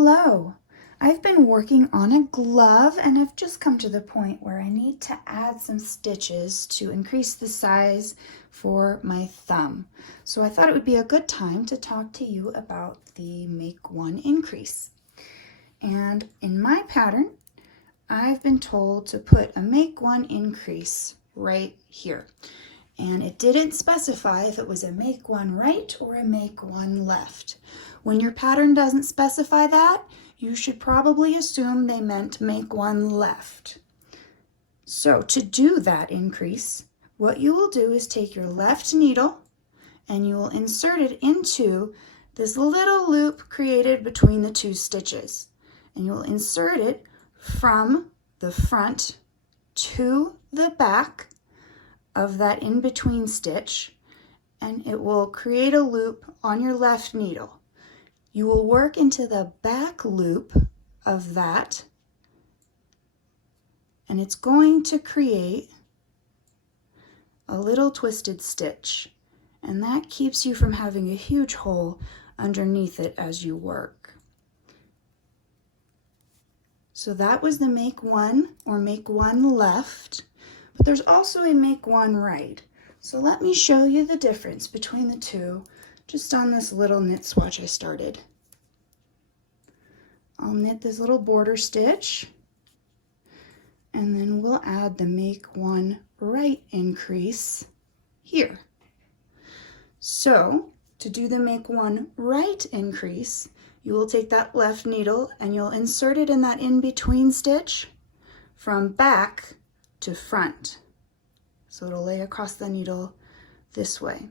Hello! I've been working on a glove and I've just come to the point where I need to add some stitches to increase the size for my thumb. So I thought it would be a good time to talk to you about the make one increase. And in my pattern, I've been told to put a make one increase right here. And it didn't specify if it was a make one right or a make one left. When your pattern doesn't specify that, you should probably assume they meant make one left. So to do that increase, what you will do is take your left needle and you will insert it into this little loop created between the two stitches. And you'll insert it from the front to the back of that in-between stitch, and it will create a loop on your left needle. You will work into the back loop of that, and it's going to create a little twisted stitch, and that keeps you from having a huge hole underneath it as you work. So that was the make one or make one left. But there's also a make one right. So let me show you the difference between the two just on this little knit swatch I started. I'll knit this little border stitch and then we'll add the make one right increase here. So to do the make one right increase, you will take that left needle and you'll insert it in that in-between stitch from back to front. So it'll lay across the needle this way.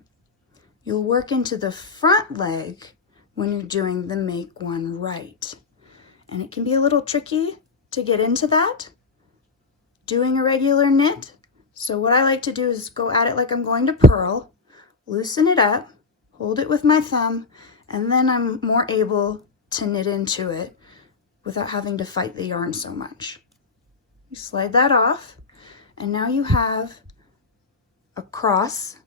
You'll work into the front leg when you're doing the make one right. And it can be a little tricky to get into that doing a regular knit. So what I like to do is go at it like I'm going to purl, loosen it up, hold it with my thumb, and then I'm more able to knit into it without having to fight the yarn so much. You slide that off. And now you have a cross,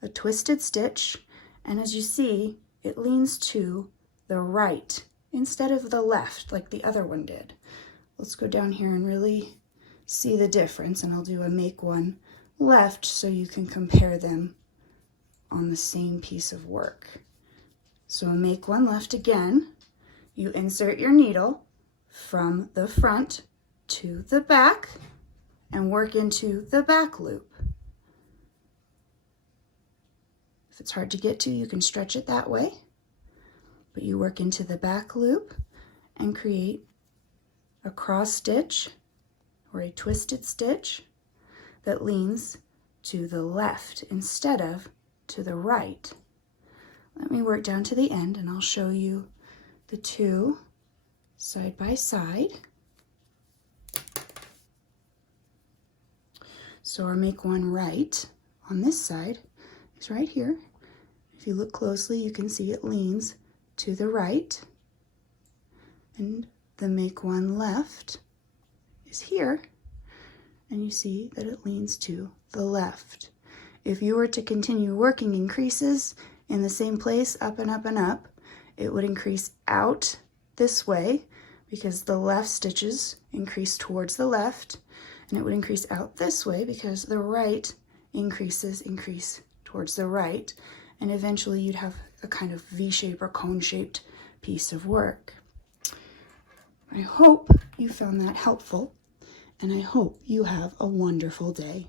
a twisted stitch, and as you see, it leans to the right instead of the left like the other one did. Let's go down here and really see the difference, and I'll do a make one left so you can compare them on the same piece of work. So a make one left again, you insert your needle from the front to the back and work into the back loop. If it's hard to get to, you can stretch it that way, but you work into the back loop and create a cross stitch or a twisted stitch that leans to the left instead of to the right. Let me work down to the end and I'll show you the two side by side. So our make one right on this side is right here. If you look closely, you can see it leans to the right. And the make one left is here. And you see that it leans to the left. If you were to continue working increases in the same place, up and up and up, it would increase out this way because the left stitches increase towards the left. And it would increase out this way because the right increase towards the right. And eventually you'd have a kind of V-shaped or cone-shaped piece of work. I hope you found that helpful, and I hope you have a wonderful day.